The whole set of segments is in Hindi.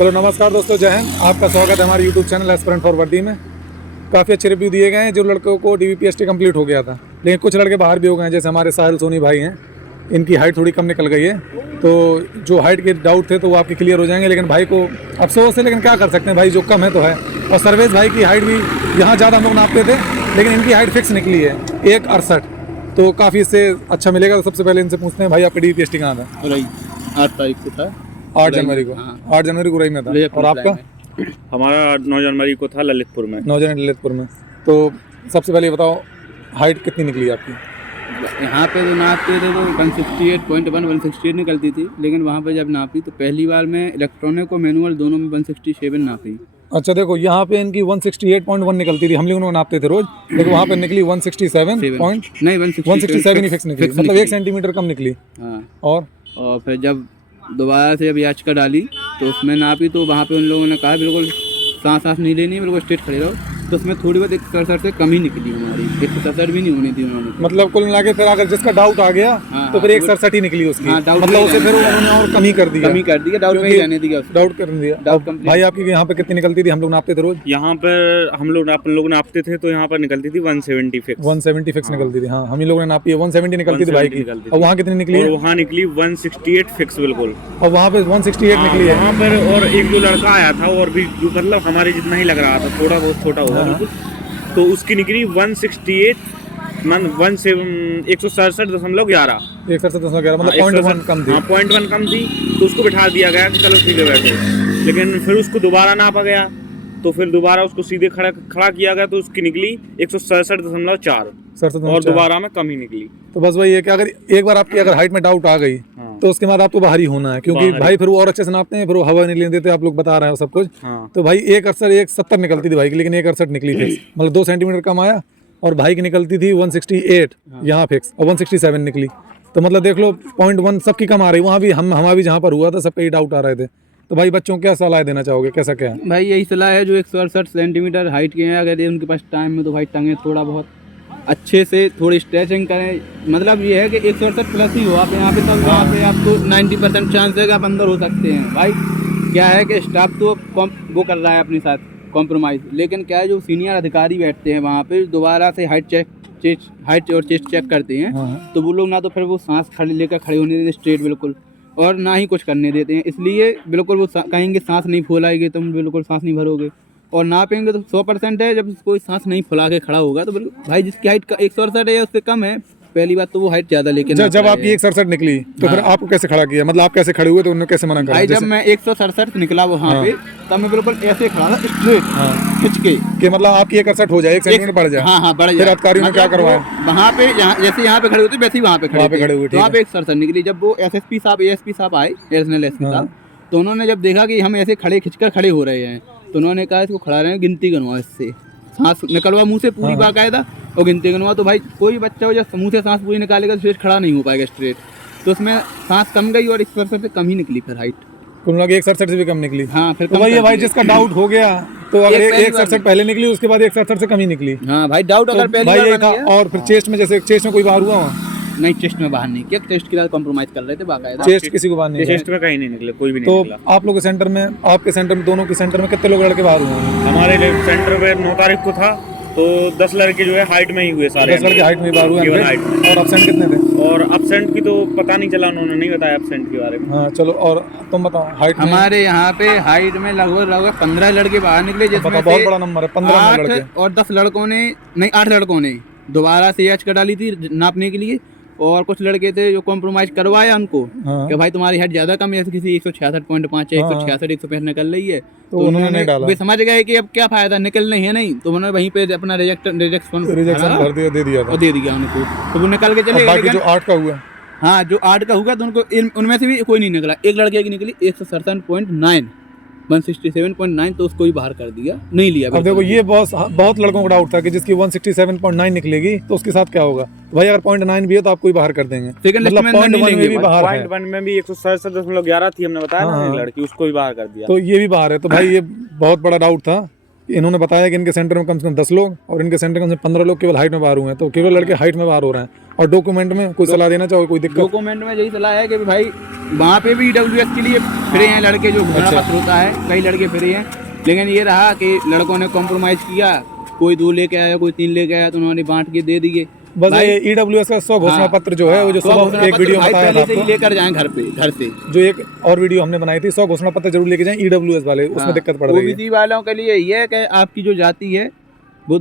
चलो नमस्कार दोस्तों, जय हिंद। आपका स्वागत है हमारे यूट्यूब चैनल एस्पिरेंट फॉर वर्दी में। काफ़ी अच्छे रिव्यू दिए गए हैं। जो लड़कों को DVPST कंप्लीट हो गया था, लेकिन कुछ लड़के बाहर भी हो गए हैं, जैसे हमारे साहिल सोनी भाई हैं। इनकी हाइट थोड़ी कम निकल गई है, तो जो हाइट के डाउट थे तो वो आपके क्लियर हो जाएंगे। लेकिन भाई को अफसोस है, लेकिन क्या कर सकते हैं भाई, जो कम है तो है। और सर्वेश भाई की हाइट भी यहाँ ज़्यादा हम लोग नापते थे, लेकिन इनकी हाइट फिक्स निकली है 1.68, तो काफ़ी इससे अच्छा मिलेगा। तो सबसे पहले इनसे पूछते हैं, भाई आपका DVPST कहाँ था? 8 तारीख को था, 8 जनवरी को। 8 जनवरी को रही में था। और आपका? हमारा 9 जनवरी को था ललितपुर में। 9 जनवरी ललितपुर में। तो सबसे पहले बताओ, हाइट कितनी निकली आपकी? यहाँ पे तो नापते थे तो 168.1 168 निकलती थी, लेकिन वहाँ पे जब नापी तो पहली बार में इलेक्ट्रॉनिक और मैनुअल दोनों में 167 नापी। अच्छा देखो, यहाँ पे इनकी 168.1 निकलती थी, हम लोग नापते थे रोज, लेकिन वहाँ पे निकली 167 नहीं 167 ही फिक्स निकली, मतलब 1 सेंटीमीटर कम निकली। हाँ, और फिर जब दोबारा से जब याचिका डाली तो उसमें नापी, तो वहाँ पे उन लोगों ने कहा बिल्कुल सांस नहीं लेनी, बिल्कुल स्ट्रेट खड़े रहो। तो उसमें थोड़ी बहुत 167 से कम ही निकली हमारी, 167 भी नहीं होनी थी उन्होंने। मतलब कुल मिला के फिर अगर जिसका डाउट आ गया तो फिर 167 ही निकली उसकी। मतलब उसे फिर उन्होंने और कम ही कर दिया, डाउट में ही रहने दिया, डाउट कर दिया। भाई आपकी यहाँ पे कितनी निकलती थी? हम लोग नापते थे रोज, यहाँ पर हम लोग नापते थे तो यहाँ पर निकलती थी 170 फिक्स। 170 फिक्स निकलती थी। हाँ, हम ही लोगों ने नापी है, 170 निकलती थी भाई की। और वहाँ कितनी निकली? वहाँ निकली 168 फिक्स बिल्कुल। और वहाँ पे 168 निकली है। वहाँ पर और एक दो लड़का आया था, और भी जो मतलब हमारे जितना ही लग रहा था, थोड़ा बहुत छोटा होगा बिल्कुल, तो उसकी निकली 168 167.11। 167.11 मतलब 0.1 कम थी। हाँ, 0.1 कम थी, तो उसको बिठा दिया गया कि चलो ठीक है बैठो। लेकिन फिर उसको दोबारा नापा गया, तो फिर दोबारा उसको सीधे खड़ा किया गया, तो उसकी निकली 167.4 और दोबारा में कम ही निकली। तो बस वही है कि अगर एक बार आपकी अगर हाइट में डाउट आ गई तो उसके बाद आपको बाहर ही होना है, क्योंकि भाई फिर वो और अच्छे से नापते हैं, फिर वो हवा नहीं लेने देते। आप लोग बता रहे हैं सब कुछ। तो भाई 1.70 निकलती थी भाई की, लेकिन 1.68 निकली फिक्स, मतलब 2 सेंटीमीटर कम आया। और भाई की निकलती थी 168 यहाँ फिक्स, और 167 निकली। तो मतलब देख लो 0.1 सबकी कम आ रही। वहाँ भी हमारा भी जहाँ पर हुआ था सबके ही डाउट आ रहे थे। तो भाई बच्चों को क्या सलाह देना चाहोगे, कैसा क्या है? भाई यही सलाह है, जो 168 सेंटीमीटर हाइट के हैं, अगर ये उनके पास टाइम में, तो भाई टंगे थोड़ा बहुत अच्छे से थोड़ी स्ट्रेचिंग करें। मतलब ये है कि 168 प्लस ही हो आप यहाँ पे, तब वहाँ पे आपको 90% चांस है कि आप अंदर हो सकते हैं। भाई क्या है कि स्टाफ तो वो कर रहा है अपने साथ कॉम्प्रोमाइज़, लेकिन क्या है जो सीनियर अधिकारी बैठते हैं वहाँ पे, दोबारा से हाइट और चेस्ट चेक करते हैं, तो वो लोग ना तो फिर वो सांस लेकर खड़े होने देते स्ट्रेट बिल्कुल, और ना ही कुछ करने देते हैं। इसलिए बिल्कुल वो कहेंगे सांस नहीं फुलाएगी, तुम बिल्कुल सांस नहीं भरोगे, और नापेंगे तो 100% है। जब कोई सांस नहीं फुला के खड़ा होगा तो बिल्कुल भाई जिसकी हाइट 168 है उससे कम है, पहली बात तो वो हाइट ज़्यादा लेके जब आपकी 167 निकली तो फिर आपको कैसे खड़ा किया? मतलब आप कैसे खड़े हुए तो उन्होंने कैसे मना करा? भाई जब मैं 167 निकला वहाँ पे, तब मैं बिल्कुल ऐसे खड़ा था स्ट्रेट खिंच के, कि मतलब आपकी 168 हो जाए, 1 सेंटीमीटर बढ़ जाए। हाँ बढ़ जाए। फिर अधिकारियों ने क्या करवाया? वहाँ पे जैसे यहाँ पे खड़े होते वैसे ही वहाँ पे खड़े हुए, वहाँ पे 167 निकली। जब वो SSP साहब ASP साहब आए, एडिशनल SP साहब, तो उन्होंने जब देखा कि हम ऐसे खिंचकर खड़े हो रहे हैं, तो उन्होंने कहा इसको खड़ा रहे, गिनती करवाओ, इससे सांस निकलवा मुंह से पूरी बाकायदा, और गिनती करवा। तो भाई कोई बच्चा हो जब मुंह से सांस पूरी निकालेगा तो खड़ा नहीं हो पाएगा स्ट्रेट, तो उसमें सांस कम गई और 167 से कम ही निकली फिर हाइट। कुल मिला के 167 से भी कम निकली। हाँ, फिर तो भाई जिसका डाउट हो गया, तो अगर 167 पहले निकली उसके बाद 167 से कम ही निकली। हाँ भाई, डाउट अगर पहले भाई था। और फिर चेस्ट में, जैसे चेस्ट में कोई बाहर हुआ? नहीं, चेस्ट में बाहर नहीं किया, चेस्ट के साथ कॉम्प्रोमाइज कर रहे थे बाकायदा। चेस्ट किसी को बाहर नहीं, चेस्ट में कहीं नहीं निकले, कोई भी नहीं निकला। तो आप लोग के सेंटर में, आपके सेंटर में, दोनों के सेंटर में कितने लोग लड़के बाहर हुए? हमारे सेंटर में 9 तारीख को था, तो 10 लड़के जो है हाइट में ही हुए सारे। 10 लड़के हाइट में बाहर हुए। और एब्सेंट कितने थे? और एब्सेंट की तो पता नहीं चला, उन्होंने नहीं बताया एब्सेंट के बारे में। हाँ चलो, और तुम बताओ हाइट में? हमारे यहाँ पे हाइट में लगभग 15 लड़के बाहर निकले, जिसमें बहुत बड़ा नंबर है, 15 लड़के। और 10 लड़कों ने, नहीं 8 लड़कों ने दोबारा से याचिका डाली थी नापने के लिए, और कुछ लड़के थे जो कॉम्प्रोमाइज करवाया उनको कि भाई तुम्हारी हाइट ज्यादा कम है, किसी 166.5 या 166 165 निकल रही है, तो उन्होंने नहीं डाला। वे समझ गए कि अब क्या फायदा, निकलने है नहीं, तो उन्होंने वहीं पे अपना रिजेक्शन भर दिया, दे दिया उनको, तो वो निकल के चले गए। जो 8 का हुआ, हाँ जो 8 का हुआ, तो उनको उनमें से भी कोई नहीं निकला। एक लड़के की निकली 167.9 167.9, तो उसको ही बाहर कर दिया, नहीं लिया। अब देखो ये बहुत लड़कों का डाउट था कि जिसकी 167.9 निकलेगी तो उसके साथ क्या होगा। तो भाई अगर 0.9 भी है तो आपको ही बाहर कर देंगे। मतलब 0.1 में भी बाहर है। 0.1 में भी 167.11 थी, हमने बताया ना लड़की, उसको भी बाहर कर दिया। तो ये भी बाहर है। तो भाई ये बहुत बड़ा डाउट था, इन्होंने बताया कि इनके सेंटर में कम से कम 10 लोग और इनके सेंटर में कम से कम 15 लोग केवल हाइट में बाहर हुए हैं, तो केवल लड़के हाइट में बाहर हो रहे हैं। और डॉक्यूमेंट में कोई सलाह देना चाहो, कोई दिक्कत? डॉक्यूमेंट में यही सलाह है कि भाई वहाँ पे भी EWS के लिए फिरे हैं लड़के, जो घोषणा पत्र होता है, कई लड़के फिरे हैं, लेकिन ये रहा कि लड़कों ने कॉम्प्रोमाइज़ किया, कोई 2 लेके आया, कोई 3 लेके आया, तो उन्होंने बांट के दे दिए। बस ये EWS का 100 घोषणा पत्र जो है वो जो सुबह एक वीडियो बताया था आपको, लेकर जाएं घर से जो एक और वीडियो हमने बनाई थी, 100 घोषणा पत्र जरूर लेके जाएं EWS वाले, उसमें दिक्कत पड़ रही है। ओबीसी वालों के लिए ये है कि आपकी जो जाति है वो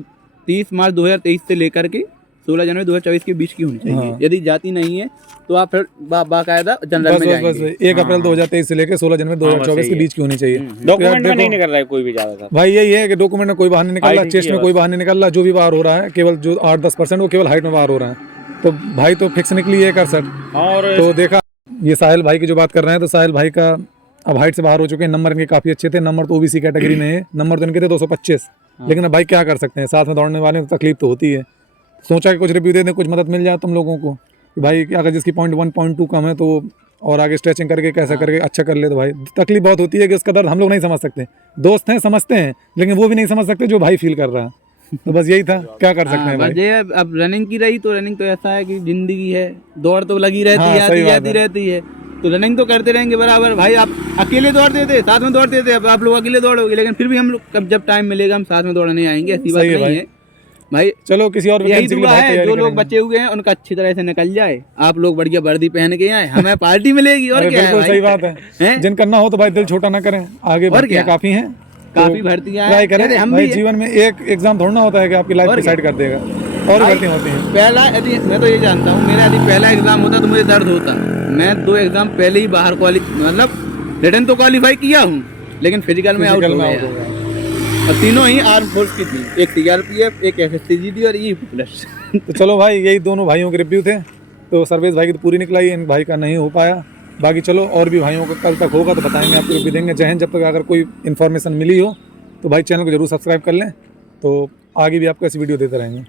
30 मार्च 2023 से लेकर के 16 जनवरी 2024 के बीच की होनी चाहिए। यदि जाति नहीं है तो आप फिर बाकायदा जनरल में जाएंगे। बस 1 अप्रैल 2023 से लेकर 16 जनवरी 2024 के बीच की होनी चाहिए। डॉक्यूमेंट में नहीं निकल रहा है कोई भी ज्यादातर भाई, यही है कि डॉक्यूमेंट में कोई बाहर नहीं निकल रहा, चेस्ट में कोई बाहर नहीं निकल रहा, जो भी बाहर हो रहा है केवल जो 8-10% वो केवल हाइट में बाहर हो रहा है। तो भाई तो फिक्स निकली है कर सर। और तो देखा ये साहिल भाई की जो बात कर रहे हैं, तो साहिल भाई का अब हाइट से बाहर हो चुके हैं, नंबर इनके काफी अच्छे थे, नंबर तो ओबीसी कैटेगरी में है, नंबर तो इनके थे 225, लेकिन अब भाई क्या कर सकते हैं, साथ में दौड़ने वाले तो तकलीफ तो होती है। सोचा कि कुछ रिव्यू दे दें, कुछ मदद मिल जाए तुम लोगों को कि भाई अगर जिसकी 0.1-0.2 कम है तो और आगे स्ट्रेचिंग करके कैसा करके अच्छा कर ले, तो भाई तकलीफ बहुत होती है कि उसका दर्द हम लोग नहीं समझ सकते, दोस्त हैं समझते हैं, लेकिन वो भी नहीं समझ सकते जो भाई फील कर रहा है। तो बस यही था, क्या कर सकते हैं भाई। अब रनिंग की रही तो रनिंग तो ऐसा है कि जिंदगी है, दौड़ तो लगी रहती है, आती रहती है, तो रनिंग तो करते रहेंगे बराबर। भाई आप अकेले दौड़ते थे, साथ में दौड़ते थे, अब आप लोग अकेले दौड़ोगे, लेकिन फिर भी हम लोग जब टाइम मिलेगा हम साथ में दौड़ने आएंगे, ऐसी बात नहीं है भाई। चलो किसी और यही दुआ है, जो लोग बचे हुए हैं उनका अच्छी तरह से निकल जाए, आप लोग बढ़िया वर्दी पहन के आए, हमें पार्टी मिलेगी और क्या है। सही बात है, जिनका ना हो तो भाई दिल छोटा ना करें, आगे भर्तियां काफी हैं, काफी भर्तियां ट्राई करें। हम भाई जीवन में एक एग्जाम थोड़ा ना होता है कि आपकी लाइफ डिसाइड कर देगा, और भर्तियां होती हैं। पहला यदि मैं तो ये जानता हूँ, मेरा यदि पहला एग्जाम होता तो मुझे दर्द होता। मैं 2 एग्जाम पहले ही बाहर मतलब रिटर्न तो क्वालिफाई किया हूँ, लेकिन फिजिकल में आउट हो गया। और तीनों ही आर्म फोर्स की थी, एक CRPF, एक FSCGD और ये प्लस। तो चलो भाई, यही दोनों भाइयों के रिव्यू थे। तो सर्वेश भाई की तो पूरी निकलाई, इन भाई का नहीं हो पाया। बाकी चलो और भी भाइयों का कल तक होगा तो बताएंगे, आपको रिव्यू देंगे। जय हिंद। जब तक अगर कोई इन्फॉर्मेशन मिली हो तो भाई चैनल को जरूर सब्सक्राइब कर लें, तो आगे भी आपको ऐसी वीडियो देते रहेंगे।